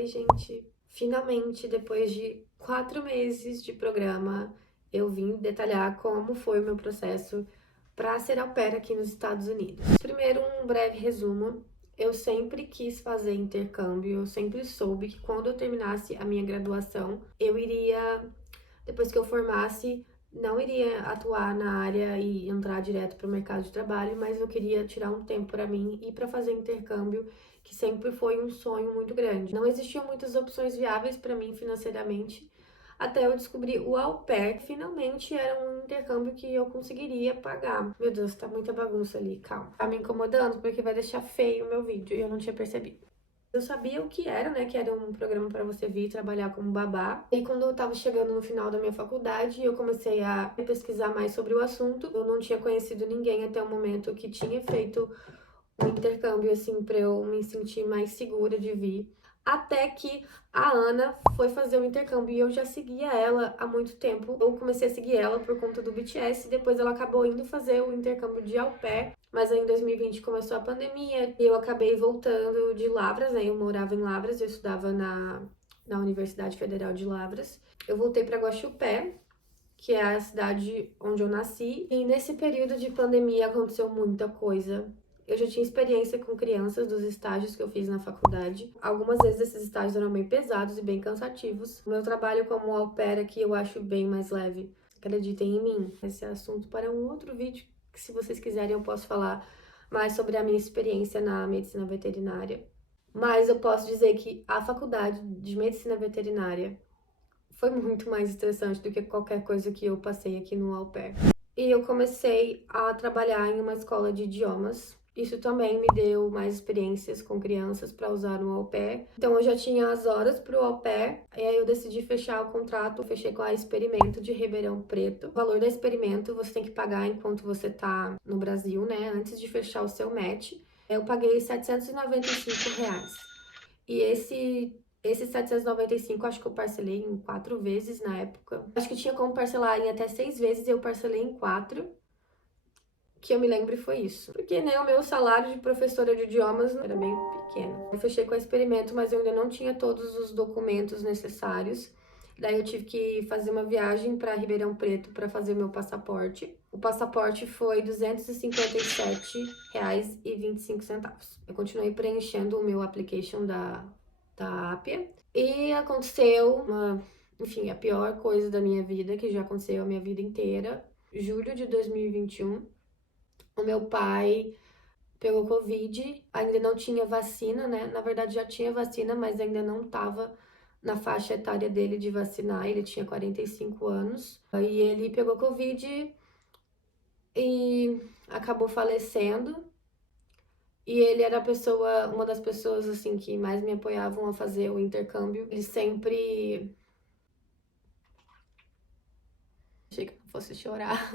Oi, gente. Finalmente, depois de 4 meses de programa, eu vim detalhar como foi o meu processo para ser au pair aqui nos Estados Unidos. Primeiro, um breve resumo. Eu sempre quis fazer intercâmbio, eu sempre soube que quando eu terminasse a minha graduação, eu iria, depois que eu formasse, não iria atuar na área e entrar direto para o mercado de trabalho, mas eu queria tirar um tempo para mim e para fazer intercâmbio, que sempre foi um sonho muito grande. Não existiam muitas opções viáveis para mim financeiramente, até eu descobri o au pair, que finalmente era um intercâmbio que eu conseguiria pagar. Meu Deus, tá muita bagunça ali, calma. Tá me incomodando porque vai deixar feio o meu vídeo e eu não tinha percebido. Eu sabia o que era, né? Que era um programa para você vir trabalhar como babá. E quando eu tava chegando no final da minha faculdade, eu comecei a pesquisar mais sobre o assunto. Eu não tinha conhecido ninguém até o momento que tinha feito um intercâmbio, assim, para eu me sentir mais segura de vir. Até que a Ana foi fazer o intercâmbio e eu já seguia ela há muito tempo. Eu comecei a seguir ela por conta do BTS e depois ela acabou indo fazer o intercâmbio de au pair. Mas aí em 2020 começou a pandemia e eu acabei voltando de Lavras, né? Eu morava em Lavras, eu estudava na Universidade Federal de Lavras. Eu voltei para Guaxupé, que é a cidade onde eu nasci. E nesse período de pandemia aconteceu muita coisa. Eu já tinha experiência com crianças dos estágios que eu fiz na faculdade. Algumas vezes esses estágios eram bem pesados e bem cansativos. O meu trabalho como au pair aqui eu acho bem mais leve. Acreditem em mim. Esse é assunto para um outro vídeo, que se vocês quiserem eu posso falar mais sobre a minha experiência na medicina veterinária. Mas eu posso dizer que a faculdade de medicina veterinária foi muito mais estressante do que qualquer coisa que eu passei aqui no au pair. E eu comecei a trabalhar em uma escola de idiomas. Isso também me deu mais experiências com crianças para usar no au pair. Então eu já tinha as horas para o au pair, e aí eu decidi fechar o contrato. Fechei com a Experimento de Ribeirão Preto. O valor da Experimento você tem que pagar enquanto você tá no Brasil, né? Antes de fechar o seu match. Eu paguei R$ 795. E esse 795, acho que eu parcelei em 4 vezes na época. Acho que tinha como parcelar em até 6 vezes e eu parcelei em 4. Que eu me lembro foi isso. Porque, né, o meu salário de professora de idiomas era bem pequeno. Eu fechei com a Experimento, mas eu ainda não tinha todos os documentos necessários. Daí eu tive que fazer uma viagem para Ribeirão Preto para fazer meu passaporte. O passaporte foi R$ 257,25. Eu continuei preenchendo o meu application da Appia. E aconteceu enfim, a pior coisa da minha vida, que já aconteceu a minha vida inteira. Julho de 2021, o meu pai pegou Covid, ainda não tinha vacina, né? Na verdade já tinha vacina, mas ainda não estava na faixa etária dele de vacinar, ele tinha 45 anos. Aí ele pegou Covid e acabou falecendo. E ele era uma das pessoas, assim, que mais me apoiavam a fazer o intercâmbio. Ele sempre... Achei que não fosse chorar.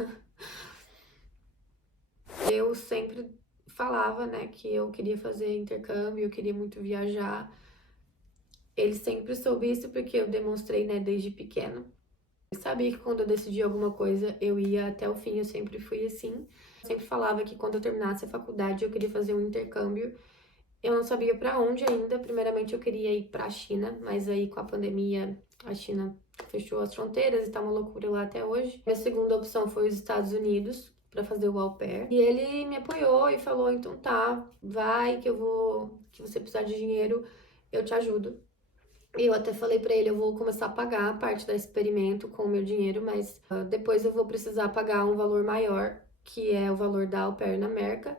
Eu sempre falava, né, que eu queria fazer intercâmbio, eu queria muito viajar. Ele sempre soube isso porque eu demonstrei, né, desde pequeno. Eu sabia que quando eu decidi alguma coisa, eu ia até o fim, eu sempre fui assim. Eu sempre falava que quando eu terminasse a faculdade, eu queria fazer um intercâmbio. Eu não sabia para onde ainda. Primeiramente, eu queria ir para a China, mas aí com a pandemia, a China fechou as fronteiras e tá uma loucura lá até hoje. Minha segunda opção foi os Estados Unidos, para fazer o au pair. E ele me apoiou e falou, então tá, vai que que você precisar de dinheiro, eu te ajudo. E eu até falei pra ele, eu vou começar a pagar a parte da Experimento com o meu dinheiro, mas depois eu vou precisar pagar um valor maior, que é o valor da au pair na Merca.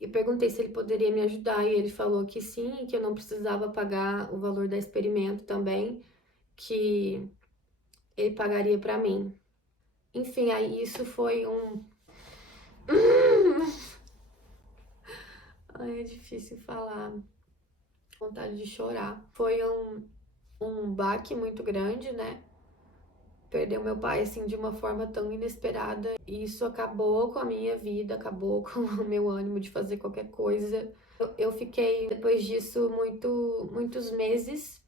E perguntei se ele poderia me ajudar e ele falou que sim, que eu não precisava pagar o valor da Experimento também, que ele pagaria pra mim. Enfim, aí isso foi um... Ai, é difícil falar. Vontade de chorar. Foi um baque muito grande, né? Perder o meu pai, assim, de uma forma tão inesperada. E isso acabou com a minha vida, acabou com o meu ânimo de fazer qualquer coisa. Eu fiquei, depois disso, muitos meses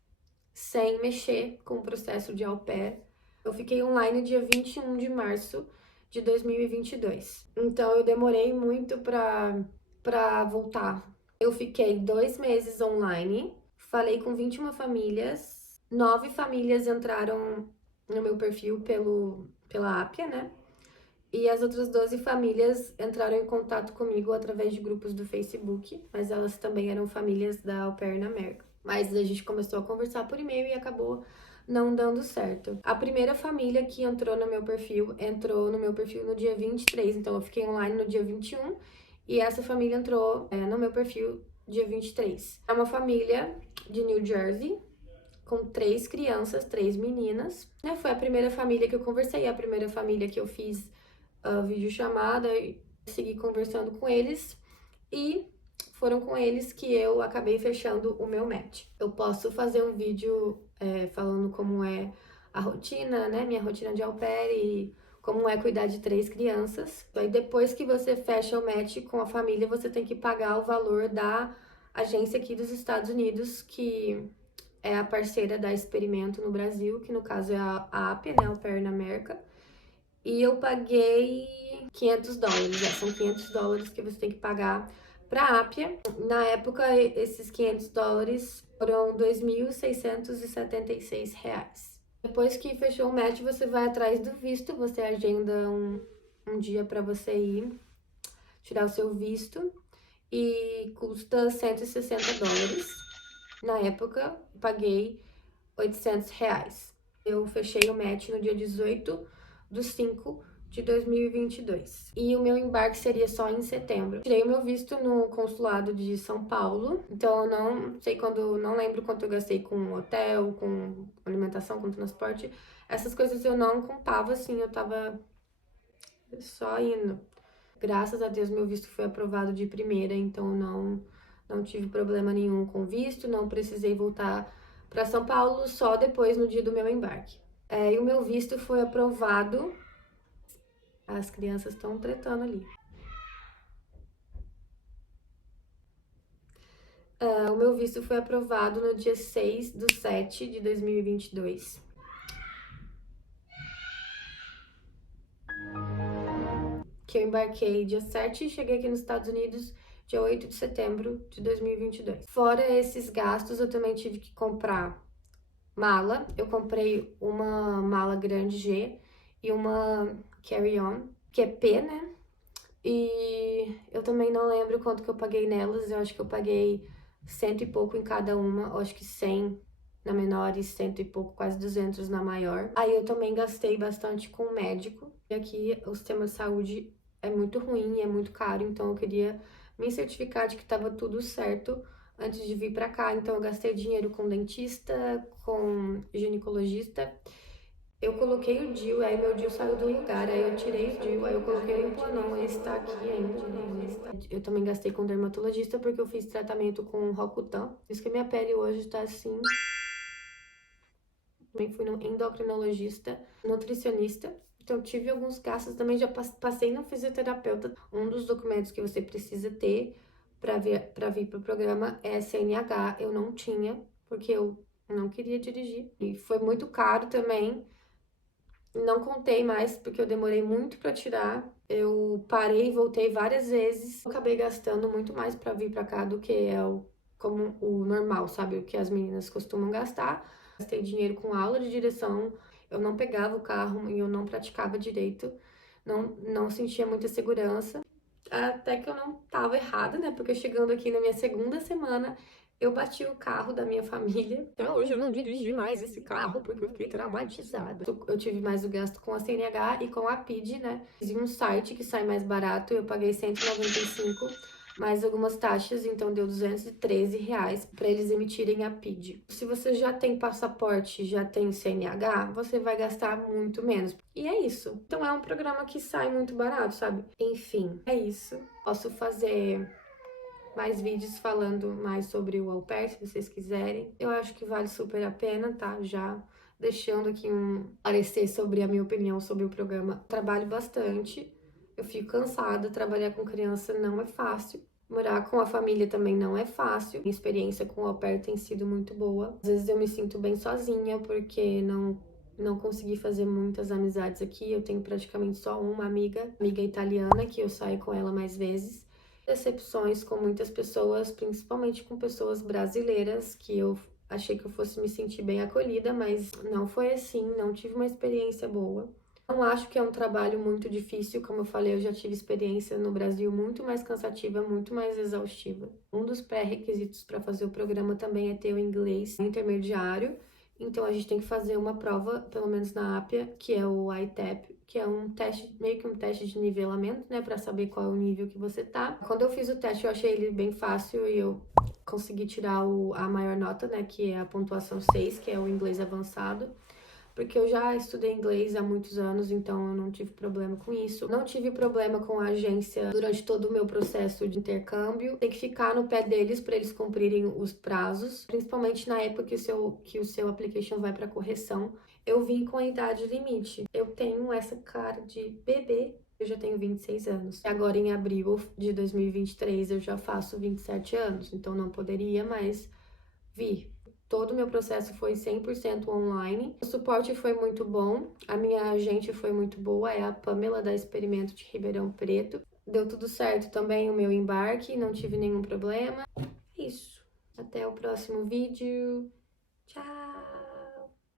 sem mexer com o processo de au pair. Eu fiquei online dia 21 de março de 2022. Então, eu demorei muito pra voltar. Eu fiquei 2 meses online, falei com 21 famílias, 9 famílias entraram no meu perfil pela Appia, né? E as outras 12 famílias entraram em contato comigo através de grupos do Facebook, mas elas também eram famílias da Au Pair na América. Mas a gente começou a conversar por e-mail e acabou não dando certo. A primeira família que entrou no meu perfil no dia 23, então eu fiquei online no dia 21 e essa família entrou no meu perfil dia 23. É uma família de New Jersey, com 3 crianças, 3 meninas. Foi a primeira família que eu conversei, a primeira família que eu fiz videochamada e segui conversando com eles. E foram com eles que eu acabei fechando o meu match. Eu posso fazer um vídeo falando como é a rotina, né? Minha rotina de au pair e como é cuidar de 3 crianças. Aí depois que você fecha o match com a família, você tem que pagar o valor da agência aqui dos Estados Unidos, que é a parceira da Experimento no Brasil, que no caso é a Appia, né? Au Pair na América. E eu paguei $500, são $500 que você tem que pagar para a Appia. Na época, esses $500 foram R$ 2.676. Depois que fechou o match, você vai atrás do visto, você agenda um dia para você ir tirar o seu visto e custa $160. Na época, paguei R$ 800. Eu fechei o match no dia 18/5/2022. E o meu embarque seria só em setembro. Tirei o meu visto no consulado de São Paulo. Então eu não lembro quanto eu gastei com hotel, com alimentação, com transporte. Essas coisas eu não contava, assim, eu tava só indo. Graças a Deus meu visto foi aprovado de primeira, então não tive problema nenhum com visto, não precisei voltar para São Paulo só depois no dia do meu embarque. E o meu visto foi aprovado. As crianças estão tretando ali. O meu visto foi aprovado no dia 6/7/2022. Que eu embarquei dia 7 e cheguei aqui nos Estados Unidos dia 8/7/2022. Fora esses gastos, eu também tive que comprar mala. Eu comprei uma mala grande G e uma carry-on, que é P, né? E eu também não lembro quanto que eu paguei nelas. Eu acho que eu paguei 100 e pouco em cada uma. Eu acho que 100 na menor e 100 e pouco, quase 200 na maior. Aí eu também gastei bastante com o médico. E aqui o sistema de saúde é muito ruim e é muito caro. Então eu queria me certificar de que estava tudo certo antes de vir pra cá. Então eu gastei dinheiro com dentista, com ginecologista. Eu coloquei o DIU, aí meu DIU saiu do lugar, aí eu tirei o DIU, aí eu coloquei o Implanon, ele está aqui ainda, né? Eu também gastei com dermatologista porque eu fiz tratamento com Rocutan. Por isso que minha pele hoje tá assim. Também fui no endocrinologista, nutricionista. Então eu tive alguns gastos, também já passei no fisioterapeuta. Um dos documentos que você precisa ter para vir pro programa é CNH. Eu não tinha, porque eu não queria dirigir. E foi muito caro também. Não contei mais porque eu demorei muito para tirar. Eu parei e voltei várias vezes. Eu acabei gastando muito mais para vir para cá do que como o normal, sabe? O que as meninas costumam gastar. Gastei dinheiro com aula de direção. Eu não pegava o carro e eu não praticava direito. Não sentia muita segurança. Até que eu não tava errada, né? Porque chegando aqui na minha segunda semana, eu bati o carro da minha família. Então hoje eu não dirigi mais esse carro porque eu fiquei traumatizada. Eu tive mais o gasto com a CNH e com a PID, né? Fiz um site que sai mais barato, eu paguei 195, mais algumas taxas, então deu R$ 213 para eles emitirem a PID. Se você já tem passaporte, já tem CNH, você vai gastar muito menos. E é isso. Então é um programa que sai muito barato, sabe? Enfim, é isso. Posso fazer mais vídeos falando mais sobre o au pair, se vocês quiserem. Eu acho que vale super a pena, tá? Já deixando aqui um parecer sobre a minha opinião sobre o programa. Trabalho bastante, eu fico cansada, trabalhar com criança não é fácil. Morar com a família também não é fácil. Minha experiência com o au pair tem sido muito boa. Às vezes eu me sinto bem sozinha, porque não consegui fazer muitas amizades aqui. Eu tenho praticamente só uma amiga italiana, que eu saio com ela mais vezes. decepções com muitas pessoas, principalmente com pessoas brasileiras, que eu achei que eu fosse me sentir bem acolhida, mas não foi assim, não tive uma experiência boa. Não acho que é um trabalho muito difícil, como eu falei, eu já tive experiência no Brasil muito mais cansativa, muito mais exaustiva. Um dos pré-requisitos para fazer o programa também é ter o inglês intermediário, então a gente tem que fazer uma prova, pelo menos na APIA, que é o ITEP, que é um teste, meio que um teste de nivelamento, né, para saber qual é o nível que você tá. Quando eu fiz o teste, eu achei ele bem fácil e eu consegui tirar a maior nota, né, que é a pontuação 6, que é o inglês avançado, porque eu já estudei inglês há muitos anos, então eu não tive problema com isso. Não tive problema com a agência durante todo o meu processo de intercâmbio. Tem que ficar no pé deles para eles cumprirem os prazos, principalmente na época que o seu application vai para correção. Eu vim com a idade limite. Eu tenho essa cara de bebê. Eu já tenho 26 anos. Agora, em abril de 2023, eu já faço 27 anos, então não poderia mais vir. Todo o meu processo foi 100% online. O suporte foi muito bom. A minha agente foi muito boa, é a Pamela da Experimento de Ribeirão Preto. Deu tudo certo também o meu embarque, não tive nenhum problema. É isso. Até o próximo vídeo. Tchau!